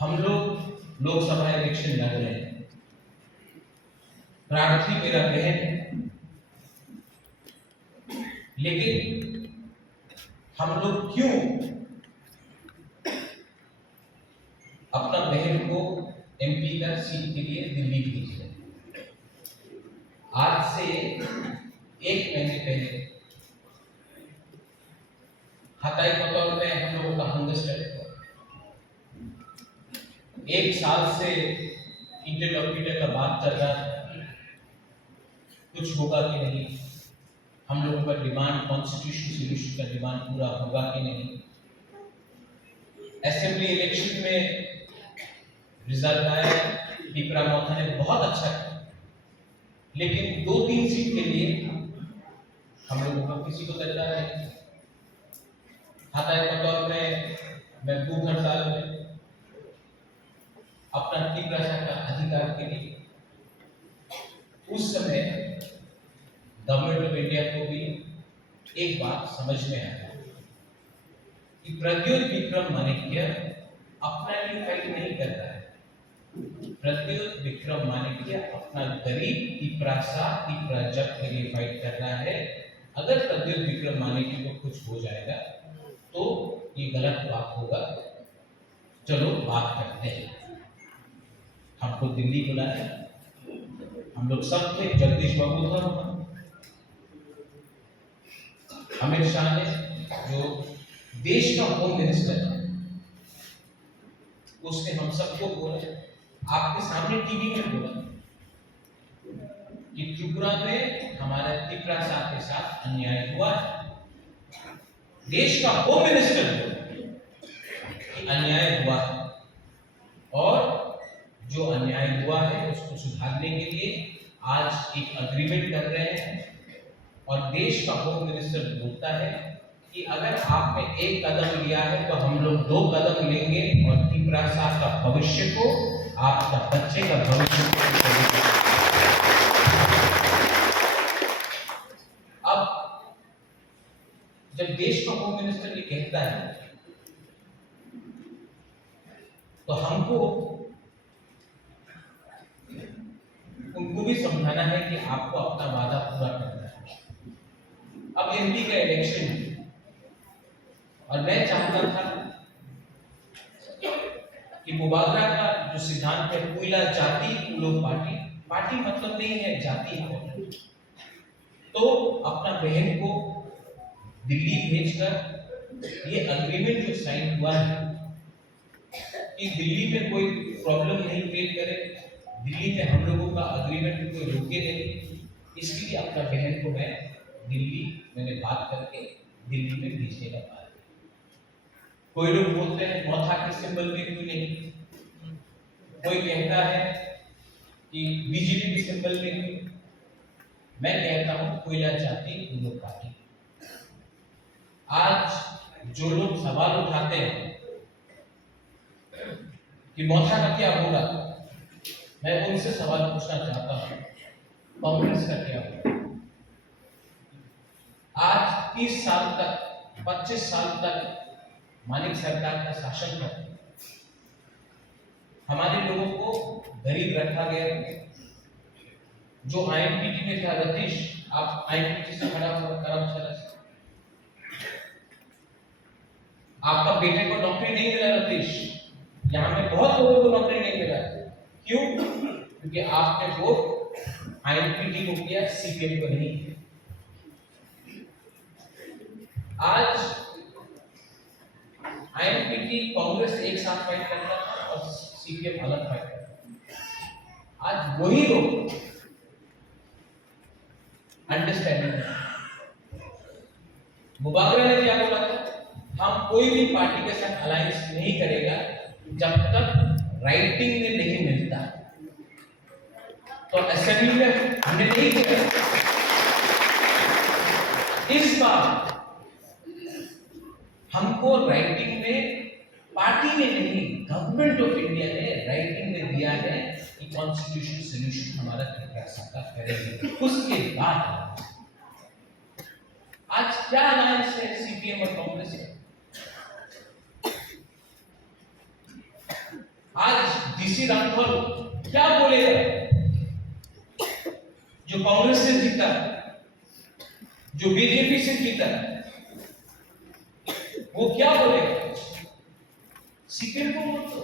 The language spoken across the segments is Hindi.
हम लोग लोकसभा इलेक्शन लड़ रहे हैं। प्रार्थी मेरा बहन है, लेकिन हम लोग क्यों अपना बहन को एमपी का सीट के लिए दिल्ली भेज रहे हैं? आज से 1 महीने पहले हताई पतौर में हम लोगों का हंगस्टर हुआ। 1 साल से इंटरलॉक्यूटर का बात चल रहा है, कुछ होगा कि नहीं, हम लोगों का डिमांड कॉन्स्टिट्यूशन सोल्यूशन का डिमांड पूरा होगा कि नहीं। असेंबली इलेक्शन में रिजल्ट आया, पिपरा मोथा ने बहुत अच्छा किया, लेकिन 2-3 सीट के लिए हम लोगों को किसी को तैयार नहीं। हताई पतौर में मैं भूख हड़ताल में अपना तीव्र का अधिकार के लिए, उस समय गवर्नमेंट ऑफ इंडिया को भी एक बात समझ में आया कि प्रद्योत विक्रम माणिक्य अपना लिए फाइट नहीं कर रहा है। प्रद्योत विक्रम माणिक्य अपना गरीब तीपरा जग के लिए फाइट कर रहा है। अगर प्रद्योत विक्रम माणिक्य को कुछ हो जाएगा तो ये गलत बात होगा। चलो बात करते हैं। हमको दिल्ली बुलाया, हम लोग सब थे, जगदीश बाबू था, अमित शाह ने, जो देश का होम मिनिस्टर है, उसने हम सबको बोला, आपके सामने टीवी में बोला कि त्रिपुरा में हमारे त्रिपुरा साहब के साथ अन्याय हुआ है। देश का होम मिनिस्टर बोला कि अन्याय हुआ है और जो अन्याय हुआ है उसको सुधारने के लिए आज एक अग्रीमेंट कर रहे हैं। और देश का होम मिनिस्टर बोलता है कि अगर आपने 1 कदम लिया है तो हम लोग 2 कदम लेंगे और त्रिपुरा साहब का भविष्य को, आपका बच्चे का भविष्य को। अब जब देश का होम मिनिस्टर ये कहता है तो हमको उनको भी समझाना है कि आपको अपना वादा पूरा करना है। अब एमपी का इलेक्शन है और मैं चाहता था कि मुबादला का जो सिद्धांत है, कोयला जाति लोग पार्टी मतलब नहीं है, जाति है। तो अपना बहन को दिल्ली भेजकर ये अग्रीमेंट जो साइन हुआ है कि दिल्ली में कोई प्रॉब्लम नहीं क्रिएट करे, दिल्ली में हम लोगों का अग्रीमेंट कोई रोके नहीं, इसके लिए आपका बहन को मैं दिल्ली मैंने बात करके दिल्ली में भेजने का बात। कोई लोग बोलते हैं मौथा के सिंबल में क्यों नहीं, कोई कहता है कि बीजेपी के सिंबल में क्यों। मैं कहता हूं कोयला चाहती उन लोग पार्टी। आज जो लोग सवाल उठाते हैं कि मौथा का क्या होगा, मैं उनसे सवाल पूछना चाहता हूं कांग्रेस का क्या होगा। आज 30 साल तक 25 साल तक मानिक सरकार का शासन था, हमारे लोगों को गरीब रखा गया। जो आईएमपीटी में था रतीश, आप आईएमपीटी से खड़ा हुआ करमशाला से, आपका बेटे को नौकरी नहीं मिला रतीश, यहाँ पे बहुत लोगों को नौकरी नहीं मिला। क्यों? क्योंकि आपने वोट आईएमपीटी को किया, सीपीएम को नहीं किया। आज आईएमपीटी कांग्रेस एक साथ फाइट करता था और सीपीएम अलग फाइट करता। आज वही लोग अंडरस्टैंडिंग। मुबारक ने क्या बोला था, हम कोई भी पार्टी के साथ अलायंस नहीं करेगा जब तक राइटिंग में नहीं मिलता। तो असेंबली में हमने नहीं किया। इस बार हमको राइटिंग में, पार्टी ने नहीं, गवर्नमेंट ऑफ इंडिया ने राइटिंग में दिया है कि कॉन्स्टिट्यूशन सॉल्यूशन हमारा क्या सरकार करेगी। उसके बाद आज क्या अलायंस है सीपीएम और कांग्रेस है। आज डीसी राठौर क्या बोलेगा, जो कांग्रेस से जीता, जो बीजेपी से जीता, वो क्या बोलेगा? सीपीएम को मत दो।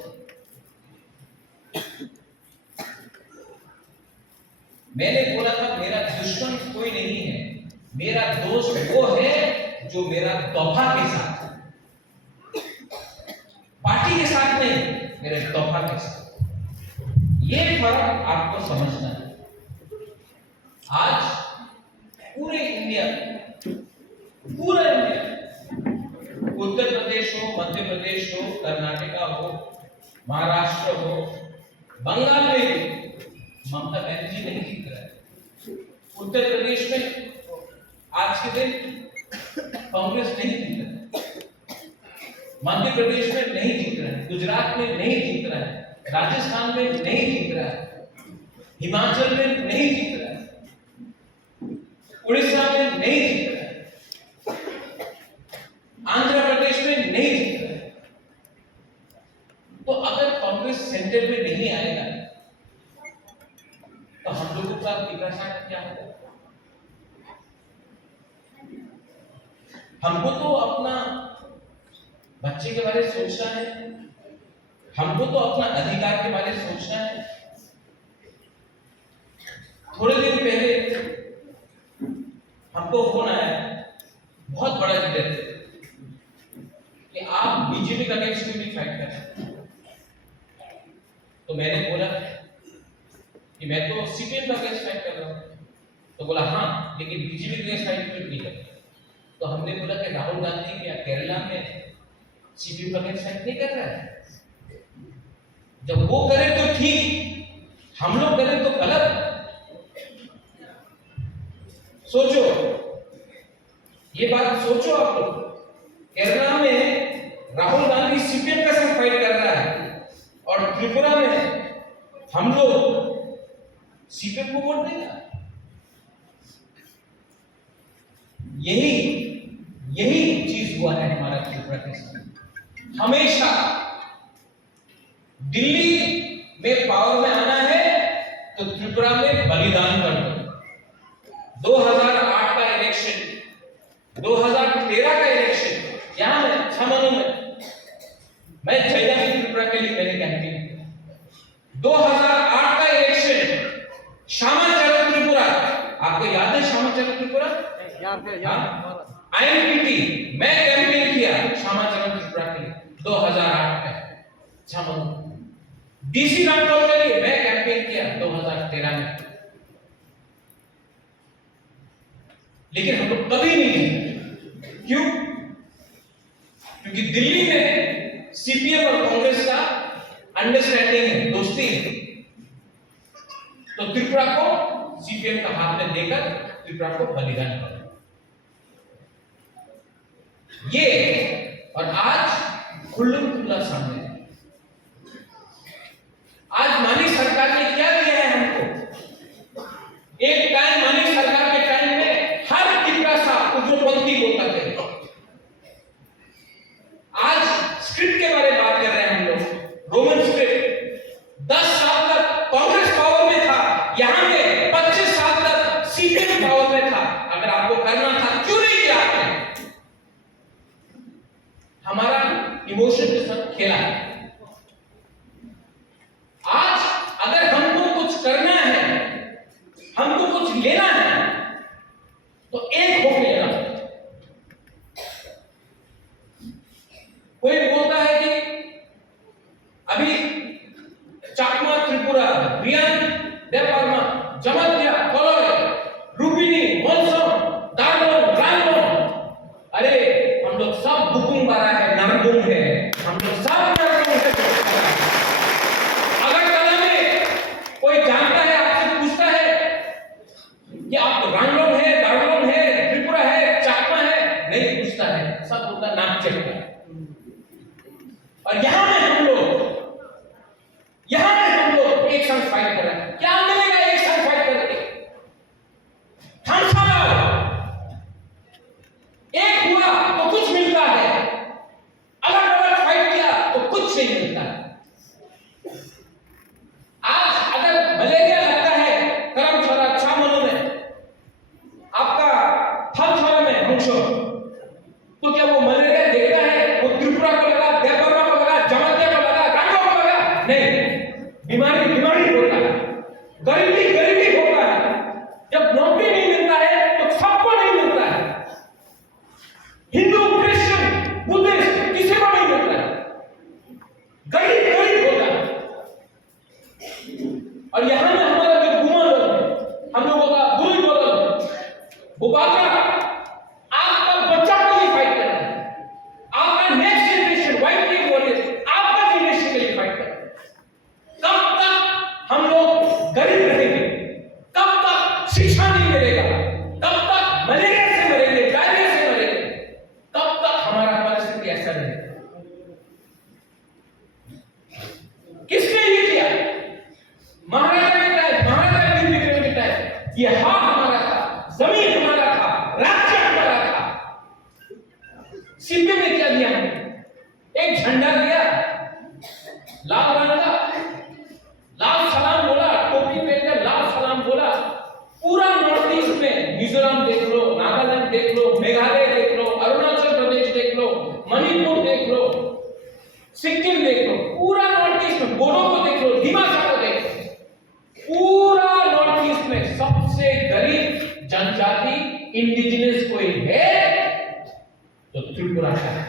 मैंने बोला था मेरा दुश्मन कोई नहीं है, मेरा दोस्त वो है जो मेरा तोहफा के साथ, पार्टी के साथ नहीं, मेरे तोहफा के साथ। ये फर्क आपको समझना है। आज पूरे इंडिया, पूरा इंडिया, उत्तर प्रदेश हो, मध्य प्रदेश हो, कर्नाटका हो, महाराष्ट्र हो, बंगाल में ममता बनर्जी नहीं जीत रहा है। उत्तर प्रदेश में आज के दिन कांग्रेस नहीं जीत रहा है, मध्य प्रदेश में नहीं जीत रहा है, गुजरात में नहीं जीत रहा है, राजस्थान में नहीं जीत रहा है, हिमाचल में नहीं जीत रहा है, उड़ीसा में नहीं जीत रहा है, आंध्र प्रदेश में नहीं जीत रहा है। तो अगर कांग्रेस सेंटर में नहीं आएगा तो हम लोगों का विकास क्या होगा? हमको तो अपना बच्चे के बारे में सोचना है, हमको तो अपना अधिकार के बारे में सोचना है। थोड़े दिन पहले हमको फोन आया, बहुत बड़ा लीडर, कि आप बीजेपी का अगेंस्ट क्यों नहीं फाइट कर सकते। तो मैंने बोला कि मैं तो सीपीएम का अगेंस्ट फाइट कर रहा हूं। तो बोला हाँ, लेकिन बीजेपी का अगेंस्ट फाइट क्यों नहीं कर। तो हमने बोला कि राहुल गांधी क्या केरला में सीपीएम का अगेंस्ट फाइट नहीं कर रहा है? जब वो करे तो ठीक, हम लोग करें तो गलत। सोचो, ये बात सोचो आप लोग। केरला में राहुल गांधी सीपीएम के साथ फाइट कर रहा है और त्रिपुरा में हम लोग सीपीएम को वोट देगा। यही चीज हुआ है हमारा त्रिपुरा के साथ। हमेशा दिल्ली में पावर में आना है तो त्रिपुरा में बलिदान कर दो। 2008 का इलेक्शन, 2013 का इलेक्शन, यहां में छमनू में मैं जयदावी त्रिपुरा के लिए मैंने कैंपेन किया। 2008 का इलेक्शन श्यामाचरण त्रिपुरा, आपको याद है श्यामाचरण त्रिपुरा? आईएमपीटी मैं कैंपेन किया। क्षमाचरण त्रिपुरा के लिए 2008 में क्षमा डीसी रामपुर के लिए मैं कैंपेन किया 2013 में, लेकिन हम लोग कभी नहीं जीते। क्यों? क्योंकि दिल्ली में सीपीएम और कांग्रेस का अंडरस्टैंडिंग है, दोस्ती है। तो त्रिपुरा को सीपीएम का हाथ में देकर त्रिपुरा को बलिदान करो ये। और आज खुल्लम खुल्ला सामने आज मानी सरकार ने क्या दिया है हमको। एक टाइम मानी सरकार के टाइम में हर त्रिपुरा सा उग्रपंथी बोलता थे। आज स्क्रिप्ट के बारे में बात कर रहे हैं हम लोग, रोमन स्क्रिप्ट। 10 साल तक कांग्रेस पावर में था, यहां पे 25 साल तक सीपीएम पावर में था। अगर आपको करना था क्यों नहीं किया आपने? हमारा इमोशन के साथ खेला है। आज अगर हमको कुछ करना है, हमको कुछ लेना है, तो एक होकर लेना। कोई बोलता है कि अभी चाकमा त्रिपुरा, रियान, देवबर्मा, जमत्या, कोलोय, रूपिनी, मोलसम, दार्लोन, रामलोन, अरे हम लोग सब बुकुंग बारा है, नरबुंग है, हम लोग सब नरबुंग है। अगर कला में कोई जानता है, आपसे पूछता है कि आप रामलोन है, दार्लोन है, त्रिपुरा है, चाकमा है, नहीं पूछता है, सब बोलता नाम चेक कर। और यहां में हम लोग एक साथ फाइट कर रहे हैं। क्या मिलेगा एक साथ फाइट करके? हम सब एक हुआ तो कुछ मिलता है, अलग अलग फाइट किया तो कुछ नहीं मिलता है। आज अगर मलेरिया लगता है करम छोरा छामनो में, आपका फल छोरा में हमशो, तो क्या वो मलेरिया देखता है? वो त्रिपुरा को लगा, देवबर्मा को लगा, जमत्या को लगा, रांगो को लगा? नहीं, बीमारी बीमारी होता है, गरीबी गरीबी होता है। जब नौकरी नहीं मिलता है तो सबको नहीं मिलता है। हिंदू, क्रिश्चियन, बुद्धिस्ट किसी को नहीं मिलता है, गरीब गरीब होता है। और यहां में हमारा जो गुमा लोग है, हम लोगों का गुरु बोलो वो बात आपका बच्चा के लिए फाइट कर रहा है, आपका नेक्स्ट जनरेशन व्हाइट के वॉरियर आपका जनरेशन के लिए फाइट कर रहा है। कब तक हम लोग गरीब रहेंगे? कब तक शिक्षा नहीं मिलेगा? कब तक मलेरिया से मरेंगे, डायरिया से मरेंगे? कब तक हमारा परिस्थिति ऐसा रहेगा? किसने ये किया? महाराजा के टाइम, महाराजा विक्रम के टाइम ये हाथ हमारा था, जमीन हमारा था, राज्य हमारा था। सीपीएम ने क्या दिया? एक झंडा दिया लाल रंग का, लाल सलाम बोला, टोपी पहनकर लाल सलाम बोला। पूरा नॉर्थ ईस्ट में मिजोरम देख लो, नागालैंड देख लो, मेघालय देख लो, अरुणाचल प्रदेश देख लो, मणिपुर देख लो, सिक्किम देख लो, पूरा नॉर्थ ईस्ट में बोडो को देख लो, डिमासा को देख लो। पूरा नॉर्थ ईस्ट में सबसे गरीब जनजाति इंडिजिनस कोई है तो त्रिपुरा का है।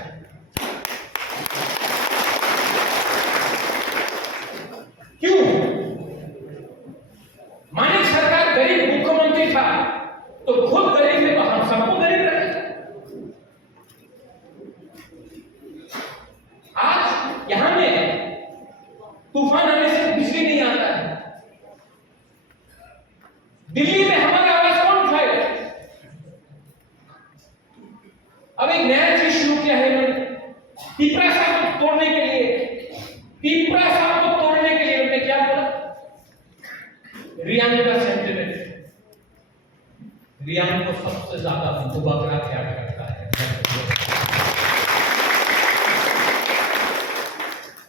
क्यों? मानिक सरकार गरीब मुख्यमंत्री था तो खुद गरीब है, तो हम सबको गरीब रखेगा। आज यहां में तूफान आने से बिजली नहीं आता है। दिल्ली में हमारी आवाज कौन उठाएगा? अब एक नया चीज शुरू किया है इन्होंने, पिपरा साहब को तोड़ने के लिए। पिपरा साहब को तोड़ने के लिए उन्होंने क्या बोला? रियान का सेंटिमेंट, रियान को सबसे ज्यादा बकरा प्यार करता है।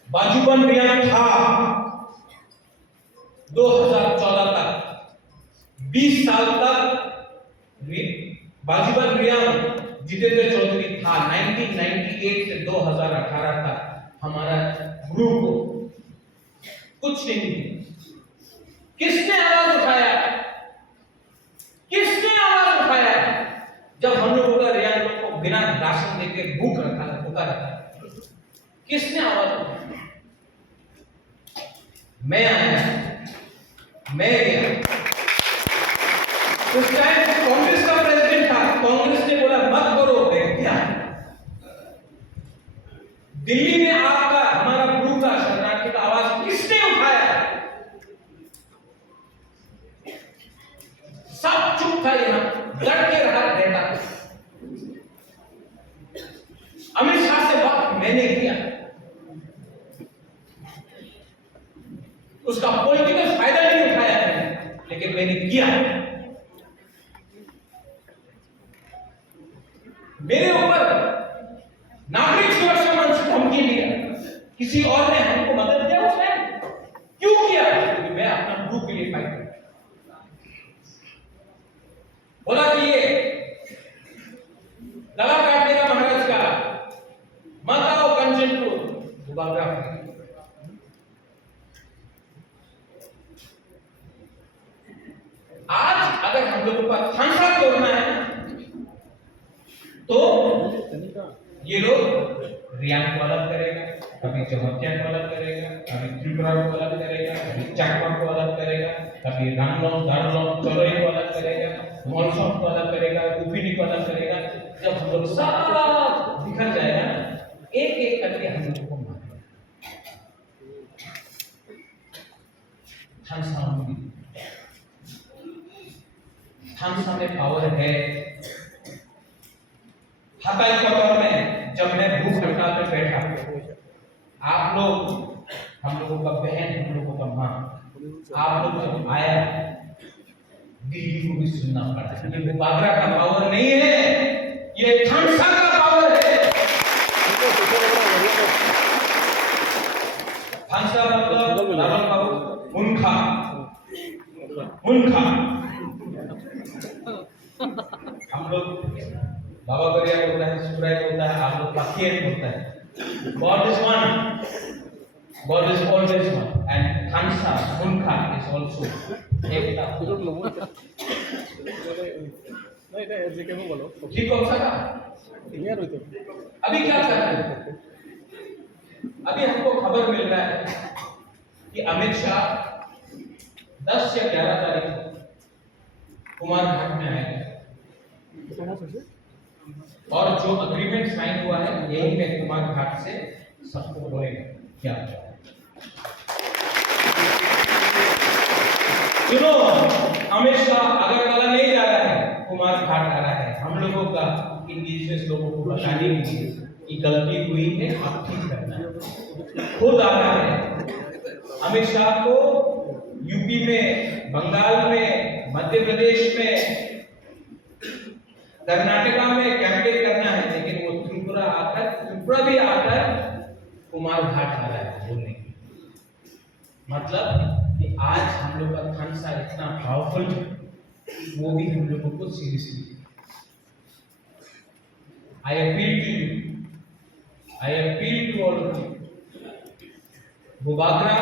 बाजूबंद रियान था 2014 तक, 20 साल तक बाजूबंद रियान जितेंद्र चौधरी था। 1998 से 2018 तक हमारा ग्रुप को कुछ नहीं मिला। किसने आवाज उठाया? किसने आवाज उठाया? जब हम लोगों का रियान लोग को बिना राशन देके भूख रखा था, रुका रहा। किसने आवाज उठाई? मैं आया, मैं गया। उस टाइम कांग्रेस का प्रेसिडेंट था, कांग्रेस ने बोला मत करो, मैं गया। दिल्ली में आपका हमारा गुरु का शरणार्थी का आवाज किसने उठाया? सब चुप था, यहां डट के रहा रहता। अमित शाह से बात मैंने किया, उसका पॉलिटिकल फायदा नहीं उठाया मैंने, लेकिन मैंने किया। मेरे ऊपर नागरिक सुरक्षा मंच से धमकी दिया, किसी और ने हमको मदद किया उस टाइम? क्यों किया? क्योंकि मैं अपना ग्रुप के लिए फाइट करता। बोला कि ये गला काट देगा महाराज का, मत आओ कंचन को दुबारा। आज अगर हम लोगों का थांसा तोड़ना है तो ये लोग रियांग को अलग करेगा, कभी चौहत्या को अलग करेगा, कभी त्रिपुरा को अलग करेगा, कभी चाकमा को अलग करेगा, कभी रामलोंग, दारलोंग, चौरई को अलग करेगा, मॉनसोन को अलग करेगा, उपिनी को अलग करेगा। जब हम लोग सब बिखर जाएगा ना, एक एक करके हम लोगों को मारेगा। थांसा में पावर है। हताई कोतर में जब मैं भूख हड़ताल पे बैठा, आप लोग, हम लोगों का बहन, हम लोगों का माँ, आप लोग जब आया, दिल्ली को भी सुनना पड़ा। ये बागरा का पावर नहीं है, ये थांसा का पावर है। थांसा मतलब लाल बाबू मुनखा, मुनखा। हम लोग बाबा गरिया होता है, सुराय होता है, आप लोग पाकियन होता है। God is one, God is always one, and Khansa, Munkha is also एकता। ठीक कौन सा था? अभी क्या कर रहे हैं? अभी हमको खबर मिल रहा है कि अमित शाह 10 या 11 तारीख कुमार घाट में आएगा, और जो अग्रीमेंट साइन हुआ है यही में कुमार घाट से सबको बोलेगा क्या। सुनो, अमित शाह अगरतला नहीं जा रहा है, कुमार घाट आ रहा है। हम लोगों का, इंडिजिनियस लोगों को बताने के लिए कि गलती हुई है, आप ठीक करना है। खुद आ रहा है। अमित शाह को यूपी में, बंगाल में, मध्य प्रदेश में, कर्नाटका में कैंपेन करना है, लेकिन वो त्रिपुरा भी आकर कुमार घाट आ रहा है बोलने की। मतलब कि आज हम लोग का थांसा इतना पावरफुल है, वो भी हम लोगों को seriously. I appeal to you, I appeal to all of you, बुबागरा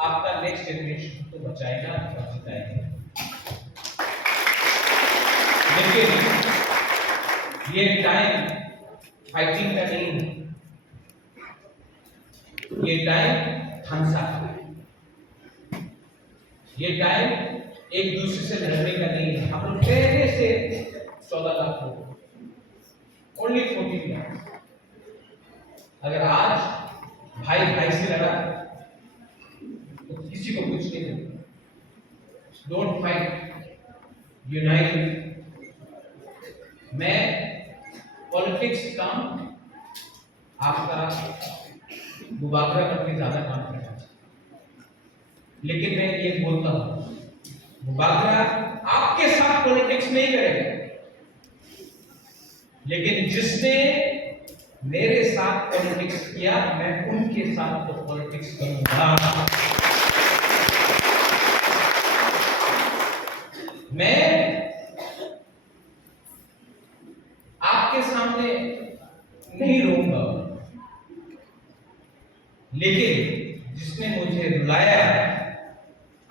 आपका नेक्स्ट जनरेशन को बचाएगा और जिताएगा। लेकिन ये टाइम फाइटिंग का नहीं है, ये टाइम थांसा का है। ये टाइम एक दूसरे से लड़ने का नहीं है। हम लोग पहले से 14 लाख लोग, ओनली 14 लाख। अगर आज भाई भाई से लड़ा तो किसी को कुछ नहीं देगा। Don't fight, unite. मैं पॉलिटिक्स काम आपका बुबागरा करके ज्यादा काम करना चाहिए, लेकिन मैं ये बोलता हूं, बुबागरा आपके साथ पॉलिटिक्स नहीं करेगा, लेकिन जिसने मेरे साथ पॉलिटिक्स किया, मैं उनके साथ तो पॉलिटिक्स करूंगा। मैं आपके सामने नहीं रोऊंगा, लेकिन जिसने मुझे रुलाया,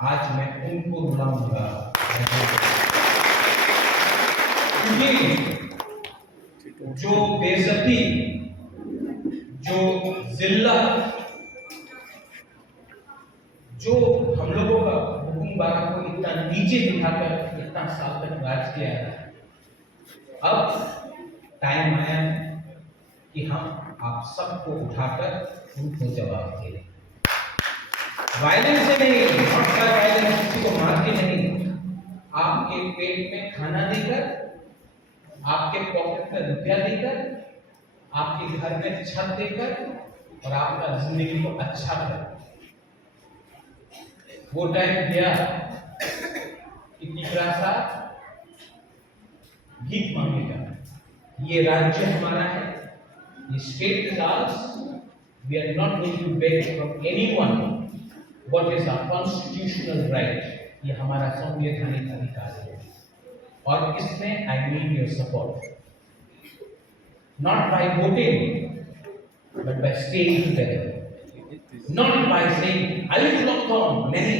आज मैं उनको रुलाऊंगा। क्योंकि जो बेइज्जती जिल्लत जो हम लोगों का हुकुमबारा को इतना नीचे दिखाकर इतना साल तक राज किया है, अब टाइम आया कि हम आप सबको उठाकर उनको जवाब दें। वायलेंस से नहीं, नॉट बाय वायलेंस, किसी को मार के नहीं, आपके पेट में खाना देकर, आपके पॉकेट में रुपया देकर, आपके घर में छत देकर और आपका जिंदगी को अच्छा कर। वो टाइम गया कि तीसरा सा भीख मांगेगा। ये राज्य हमारा है, ये state is ours, we are not going to beg from anyone what is our constitutional right. ये हमारा संवैधानिक अधिकार है और इसमें I need your support, not by voting but by staying together, not by saying I lockdown, नहीं,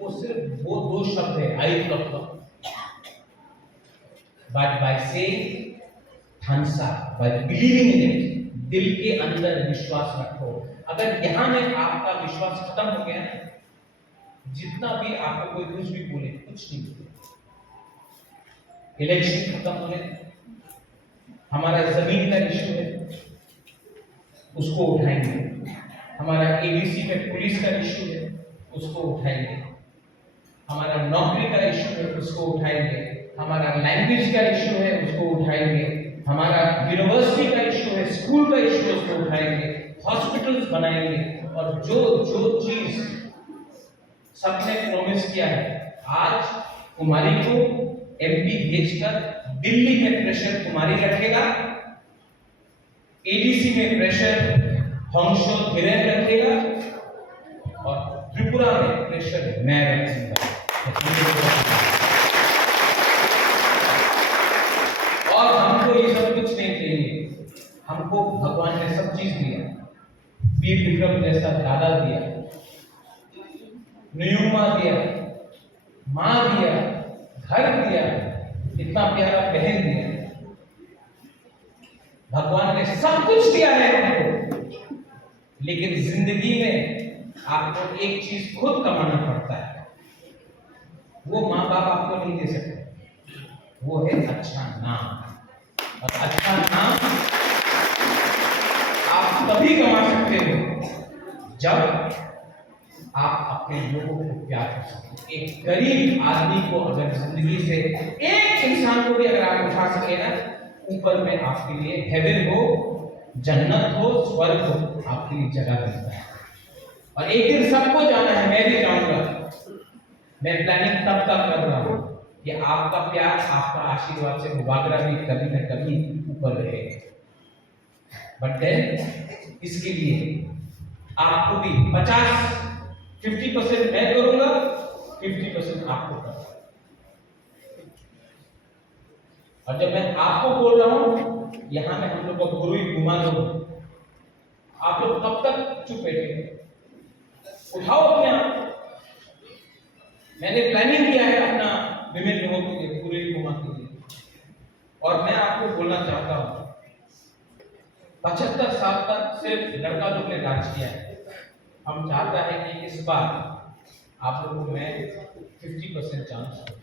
वो सिर्फ वो दो शब्द है, I lockdown, but by saying थानसा, बाय बिलीविंग इन इट, दिल के अंदर विश्वास रखो। अगर यहां में आपका विश्वास खत्म हो गया, जितना भी आपको कोई कुछ भी बोले, कुछ नहीं बोले। इलेक्शन खत्म होने, हमारा जमीन का इश्यू है, उसको उठाएंगे। हमारा एबीसी में पुलिस का इश्यू है, उसको उठाएंगे। हमारा नौकरी का इश्यू है, उसको उठाएंगे। हमारा लैंग्वेज का इश्यू है, उसको उठाएंगे। हमारा यूनिवर्सिटी का इश्यू है, स्कूल का इश्यू है, उसको उठाएंगे। हॉस्पिटल्स बनाएंगे और जो जो चीज सबने प्रॉमिस किया है, आज कुमारी को एमपी भेजकर दिल्ली में प्रेशर कुमारी रखेगा, एडीसी में प्रेशर हंसो धीरेन रखेगा और त्रिपुरा में प्रेशर मैं रखूंगा। और हमको ये सब कुछ नहीं चाहिए, हमको भगवान ने सब चीज दिया, वीर विक्रम जैसा दादा दिया, न्यूमा दिया, माँ दिया, घर दिया, इतना प्यारा बहन दिया, भगवान ने सब कुछ दिया है हमको। लेकिन जिंदगी में आपको एक चीज खुद कमाना पड़ता है, वो माँ बाप आपको नहीं दे सकते, वो है अच्छा नाम। और अच्छा नाम आप तभी कमा सकते हो जब आप अपने लोगों को प्यार कर सकें। एक गरीब आदमी को अगर जिंदगी से एक इंसान को भी अगर आप उठा सके ना, ऊपर में आपके लिए हेवन हो, जन्नत हो, स्वर्ग हो, आपके लिए जगह मिलता है। और एक दिन सबको जाना है, मैं भी जाऊंगा। मैं प्लानिंग तब तक कर रहा हूं कि आपका प्यार, आपका आशीर्वाद से मुबागरा भी कभी न कभी ऊपर रहेगा। बट देन इसके लिए आपको भी 50% मैं करूंगा, 50% आपको करना। और जब मैं आपको बोल रहा हूं, यहां में हम लोग का गुरु ही घुमा दो, आप लोग तब तक चुप बैठे, उठाओ अपने आप। मैंने प्लानिंग किया है अपना विमेन लोगों के लिए, पूरे घुमा के लिए। और मैं आपको बोलना चाहता हूं, 75 साल तक सिर्फ लड़का लोग ने राज किया है। हम चाहता है कि इस बार आप लोगों को मैं 50% चांस दूं।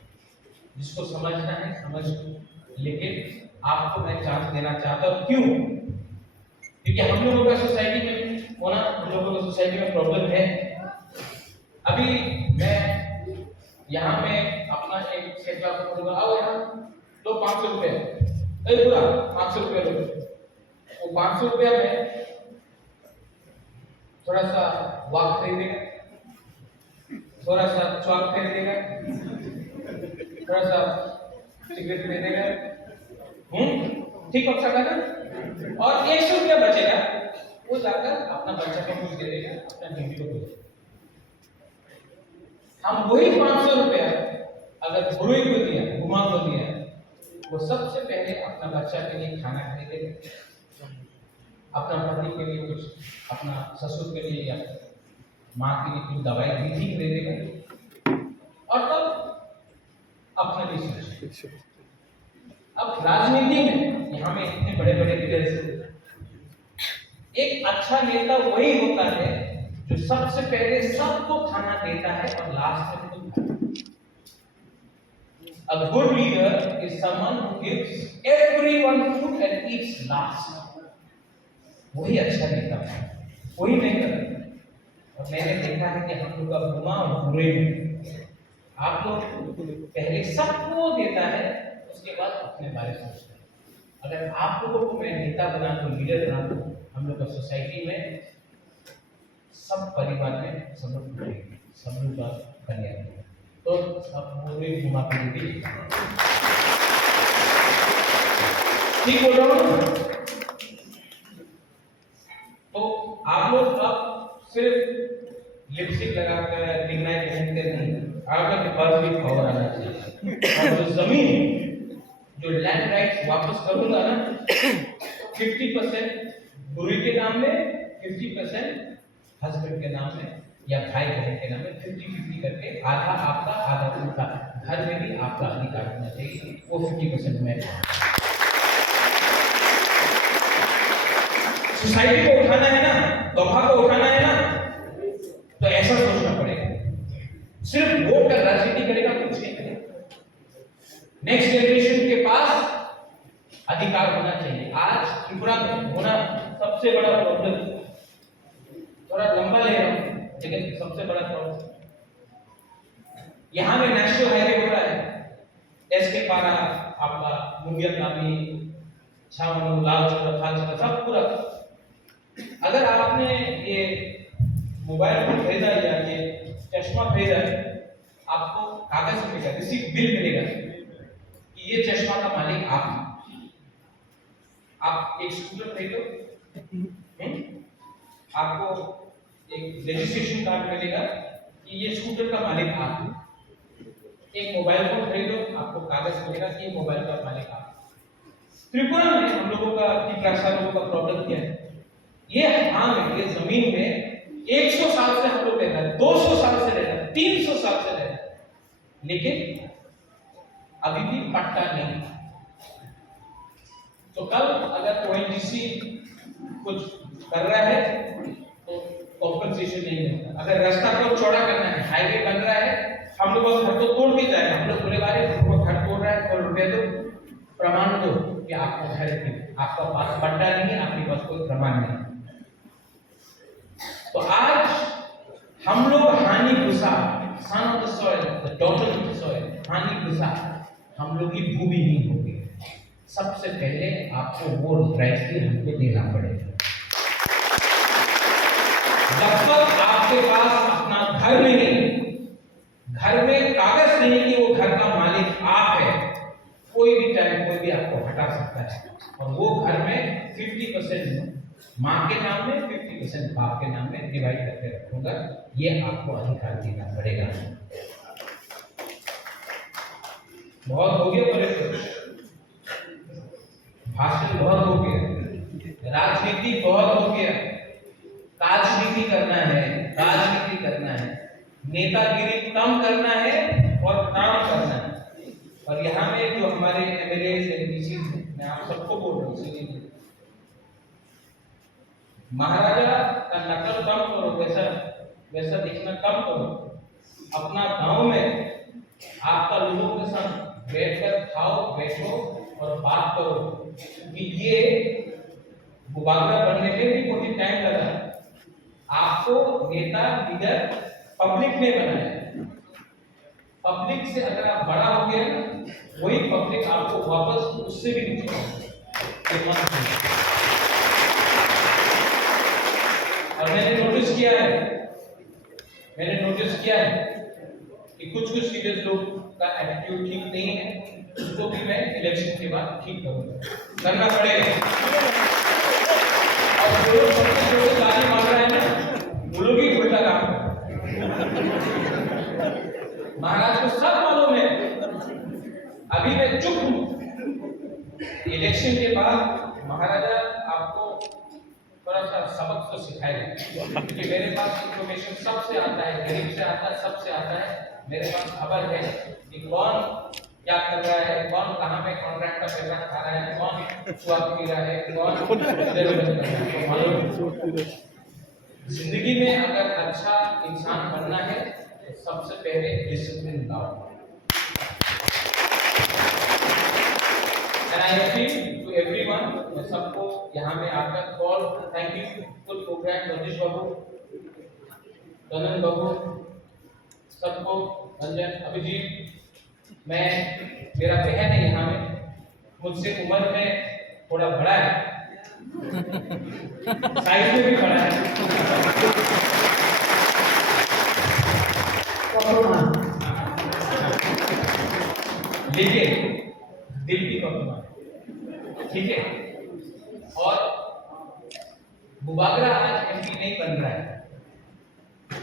जिसको समझना है समझ, लेकिन आपको मैं चांस देना चाहता हूं। क्यों? क्योंकि हम लोगों का सोसाइटी में होना, हम लोगों का सोसाइटी में प्रॉब्लम है। अभी मैं यहाँ में अपना एक सेटअप करूंगा, आओ यहाँ लो 500 रुपये, पूरा 500 रुपये लो। वो 500 रुपया में थोड़ा सा वाक खरीदेगा, थोड़ा सा चौक खरीदेगा, थोड़ा सा सिगरेट खरीदेगा, ठीक पक्का ना। और 100 रुपया बचेगा, वो जाकर अपना बच्चा को कुछ दे देगा, अपना बीवी को कुछ। हम वही 500 रुपया अगर गुरु को दिया, घुमा को दिया, वो सबसे पहले अपना बच्चा के लिए खाना खरीदेगा, अपना पति के लिए कुछ, अपना ससुर के लिए या माँ के लिए कुछ दवाई भी खरीदेगा, और तब अपने लिए सोचे। अब राजनीति में यहाँ में इतने बड़े बड़े लीडर्स, एक अच्छा नेता वही होता है जो सबसे पहले सबको खाना देता है और लास्ट में खुद खाता है। A good leader is someone who gives everyone food and eats last. वही अच्छा नेता है, वही नेता। और मैंने देखा है कि हम लोग का गुमा और बुरे आप लोग पहले सबको देता है, उसके बाद अपने बारे में सोचता है। अगर आप लोगों को मैं नेता बना दूं, लीडर बना दूं, हम लोग का सोसाइटी में सब परिवार में सब लोग उठेंगे, सब लोग का कल्याण होगा। तो सब पूरे घुमा के लिए ठीक बोल रहा हूँ। तो आप लोग अब सिर्फ लिपस्टिक लगाकर रिंगनाई पहनकर नहीं, आपके पास भी पावर आना चाहिए। और जो जमीन, जो लैंड राइट्स वापस करूंगा ना, 50% बुरी के नाम में, 50% हस्बैंड के नाम में या भाई बहन के नाम में, 50-50 करके आधा आपका आधा उनका। घर में भी आपका अधिकार होना चाहिए, वो 50% में। सोसाइटी को उठाना है ना, तोहफा को उठाना है ना, तो ऐसा सोचना पड़ेगा। सिर्फ वोट का राजनीति करेगा कुछ नहीं करेगा। नेक्स्ट जनरेशन के पास अधिकार होना चाहिए। आज त्रिपुरा में होना सबसे बड़ा प्रॉब्लम, थोड़ा लंबा ले रहा हूं लेकिन सबसे बड़ा प्रॉब्लम, यहां में नेशनल हाईवे हो रहा है, एस के पारा आपका मुंगिया कामी छावनो लाल चौड़ा खाल चौड़ा सब पूरा। अगर आपने ये मोबाइल फोन खरीदा या ये चश्मा खरीदा, आपको कागज मिलेगा, रिसीट बिल मिलेगा कि ये चश्मा का मालिक आप हैं। आप एक स्कूटर खरीदो, आपको एक रजिस्ट्रेशन कार्ड मिलेगा कि ये स्कूटर का मालिक आप हैं। एक मोबाइल फोन खरीदो, आपको कागज मिलेगा कि ये मोबाइल का मालिक आप। त्रिपुरा में हम लोगों का लोगों का प्रॉब्लम क्या है? ये हाँ में, ये जमीन में 100 साल से हम लोग रहते हैं, 200 साल से रहते हैं, 300 साल से रहते हैं, लेकिन अभी भी पट्टा नहीं। तो कल अगर ओएनजीसी कुछ कर रहा है तो कॉम्पनसेशन नहीं मिलता। अगर रास्ता को चौड़ा करना है, हाईवे बन रहा है, हम लोग घर तो तोड़ के जाएगा, हम लोग बोले वाले घर तोड़ रहा है और रुपये दो, प्रमाण दो कि आपका घर है, आपका पास पट्टा नहीं है, आपके पास कोई प्रमाण नहीं। तो आज हम लोग हानि घुसा, son of the soil, the daughter of the soil, हानि घुसा, हम लोग की भूमि नहीं होगी। सबसे पहले आपको वो राइट हमको देना पड़ेगा। जब तक आपके पास अपना घर नहीं, घर में कागज नहीं कि वो घर का मालिक आप है, कोई भी टाइम कोई भी आपको हटा सकता है। और वो घर में 50% माँ के नाम में, 50% बाप के नाम में डिवाइड करके रखूंगा। ये आपको अधिकार देना पड़ेगा। बहुत हो गया परेशान, भाषण बहुत हो गया, राजनीति बहुत हो गया, राजनीति करना है, राजनीति करना है, नेतागिरी कम करना है और काम करना है। और यहाँ में जो हमारे एमएलए एमपीसी, मैं आप सबको बोल रहा हूँ, महाराजा का नकल कम करो, वैसा वैसा दिखना कम करो। अपना गांव में आपका लोगों के साथ बैठकर खाओ, बैठो और बात करो, क्योंकि ये बुबागरा बनने में भी बहुत टाइम लगा। आपको नेता लीडर पब्लिक ने बनाया, पब्लिक से अगर आप बड़ा हो गए ना, वही पब्लिक आपको वापस उससे भी नीचे। और मैंने नोटिस किया है कि कुछ सीरियस लोग का एटीट्यूड ठीक नहीं है, उसको भी मैं इलेक्शन के बाद ठीक करूंगा, करना पड़ेगा। और जो लोग गाली मार रहे हैं ना, वो लोग ही उल्टा काम कर। महाराज को सब मालूम है, अभी मैं चुप हूं। इलेक्शन के बाद महाराजा आपको थोड़ा सा सबक तो सिखाएगा, क्योंकि मेरे पास इंफॉर्मेशन सबसे आता है, गरीब से आता है, सबसे आता है। मेरे पास खबर है कि कौन क्या कर रहा है, कौन कहाँ पे कॉन्ट्रैक्ट का पैसा खा रहा है, कौन स्वाद पी रहा है, कौन जिंदगी में अगर अच्छा इंसान बनना है तो सबसे पहले डिसिप्लिन लाओ। And I appeal to everyone, मैं सबको यहाँ में आकर call, thank you full programme, Rajeesh Babu, Kannan Babu, सबको, रंजन, अभिजीत, मैं, मेरा बहन है यहाँ में, मुझसे उम्र में थोड़ा बड़ा है, साइज में भी बड़ा है, लेकिन दिल की कमजोर है, ठीक है। और बुबागरा आज एमपी नहीं बन रहा है,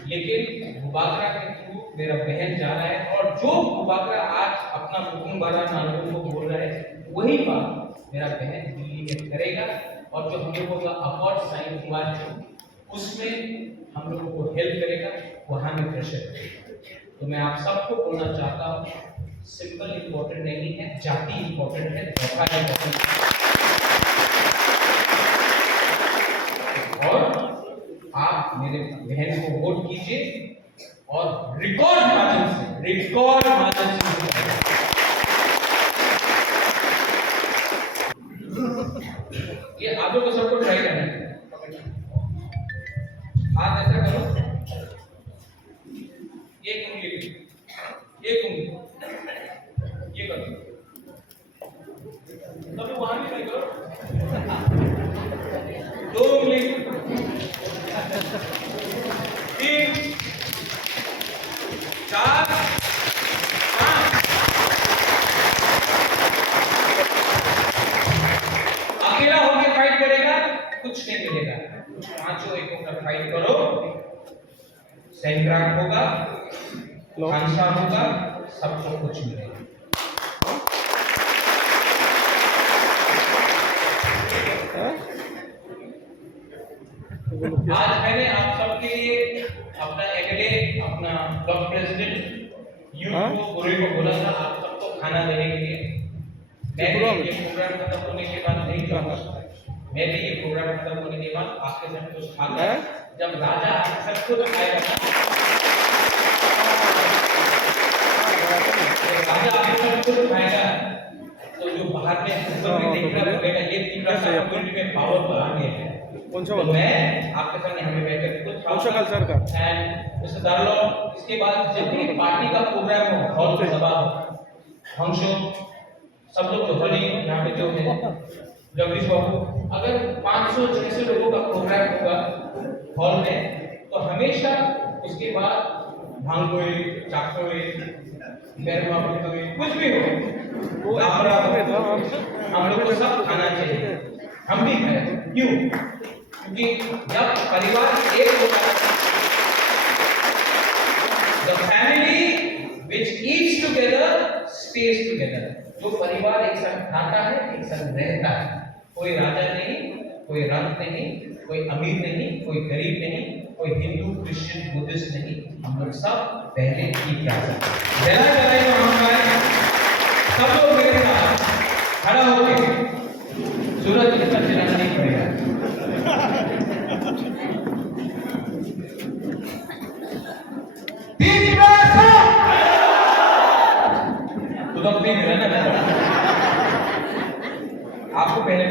लेकिन बुबागरा के थ्रू मेरा बहन जा रहा है, और जो बुबागरा आज अपना हुक्म वाला नागरिकों को बोल रहा है वही बात मेरा बहन दिल्ली में करेगा। और जो हम लोगों का अवार्ड साइन हुआ है उसमें हम लोगों को हेल्प करेगा, वहां में प्रेशर करेगा। तो मैं आप सबको बोलना चाहता हूँ, सिंपल इंपॉर्टेंट नहीं है, जाति इंपॉर्टेंट है, धोखा इंपॉर्टेंट है। और आप मेरे बहन को वोट कीजिए और रिकॉर्ड मार्जिन से ये आप लोग को सबको ट्राई करना है। हाथ ऐसा करो, एक उंगली, ये करो, सब लोग वहां भी ट्राई करो, 2 उंगली, 3, 4, 5। अकेला होकर फाइट करेगा कुछ नहीं मिलेगा, पांचों एक होकर फाइट करो, सैंक्राक होगा, खानसा होगा, सबको कुछ मिलेगा। आज मैंने आप सबके लिए अपना एमएलए, अपना ब्लॉक प्रेसिडेंट यूथ को बुरे को बोला था आप सबको खाना देने के लिए। मैं भी ये प्रोग्राम खत्म होने के बाद नहीं जाऊंगा, मैं भी ये प्रोग्राम खत्म होने के बाद आपके साथ कुछ खाऊंगा। जब राजा आपके साथ खुद खाएगा, राजा आपके साथ खुद खाएगा, तो जो बाहर में ऊपर में देख रहा है ये दिख रहा है कम्युनिटी में पावर बढ़ा गया है। तो मैं आपके सामने हमें बैठकर कुछ खाऊंगा एंड मिस्टर दारोल, इसके बाद जब भी पार्टी का प्रोग्राम हो, हॉल पे सभा हो, फंक्शन, सब लोग तो भली यहाँ पे जो है जगदीश बाबू, अगर 500-600 लोगों का प्रोग्राम होगा हॉल में, तो हमेशा उसके बाद भांगोई, चाकोई, मैरमा कोई कुछ भी हो, हम लोग को सब खाना चाहिए, हम भी खाएं। क्यों? क्योंकि जब परिवार एक होता है, the family which eats together stays together, जो परिवार एक साथ खाता है, एक साथ रहता है, कोई राजा नहीं, कोई रंग नहीं, कोई अमीर नहीं, कोई गरीब नहीं, कोई हिंदू, क्रिश्चियन, बुद्धिस्ट नहीं, हम लोग सब पहले एक राजा। जरा जरा हम सब लोग मेरे साथ खड़ा होके सूरज की तरफ चलाना नहीं पड़ेगा। तो अपने आपको पहले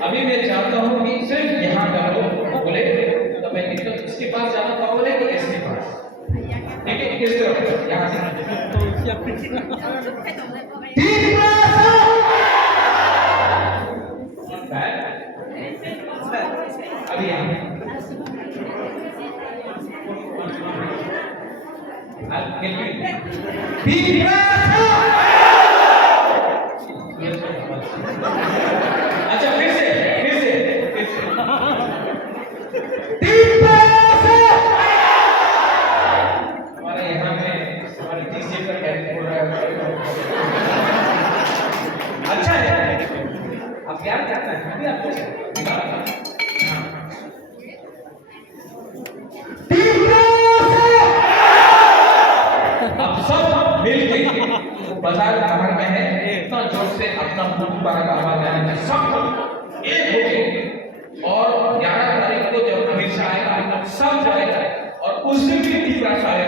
अभी मैं चाहता हूँ कि सिर्फ यहाँ का लोग बोले, तो मैं इसके पास जाना था, बोले कि इसके पास, ठीक है, किस तरह यहाँ से अभी यहाँ अच्छा फिर से हमारे यहाँ में हमारे डीसी का कैंप हो रहा है। अच्छा है, आप क्या करना है अभी आपको बाजार बाहर में है, इतना जोर से अपना दोबारा का आवाज आएगा, सब एक हो गए। और 11 तारीख को जब अमित शाह आएगा सब जाएगा और उस दिन भी ठीक आएगा।